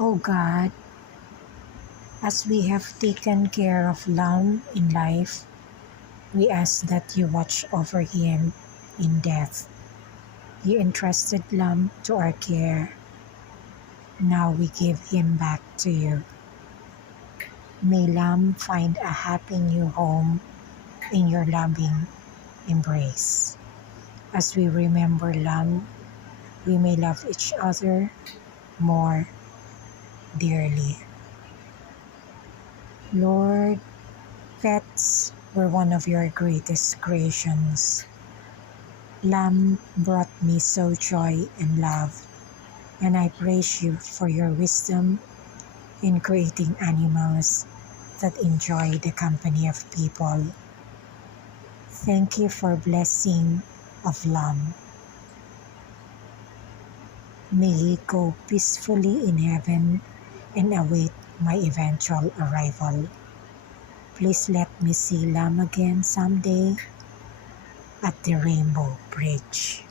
O God, as we have taken care of Lamb in life, we ask that you watch over him in death. You entrusted Lamb to our care. Now we give him back to you. May Lamb find a happy new home in your loving embrace. As we remember Lamb, we may love each other more dearly. Lord, pets were one of your greatest creations. Lamb brought me so joy and love, and I praise you for your wisdom in creating animals that enjoy the company of people. Thank you for blessing of Lamb. May he go peacefully in heaven and await my eventual arrival. Please let me see Lamb again someday at the Rainbow Bridge.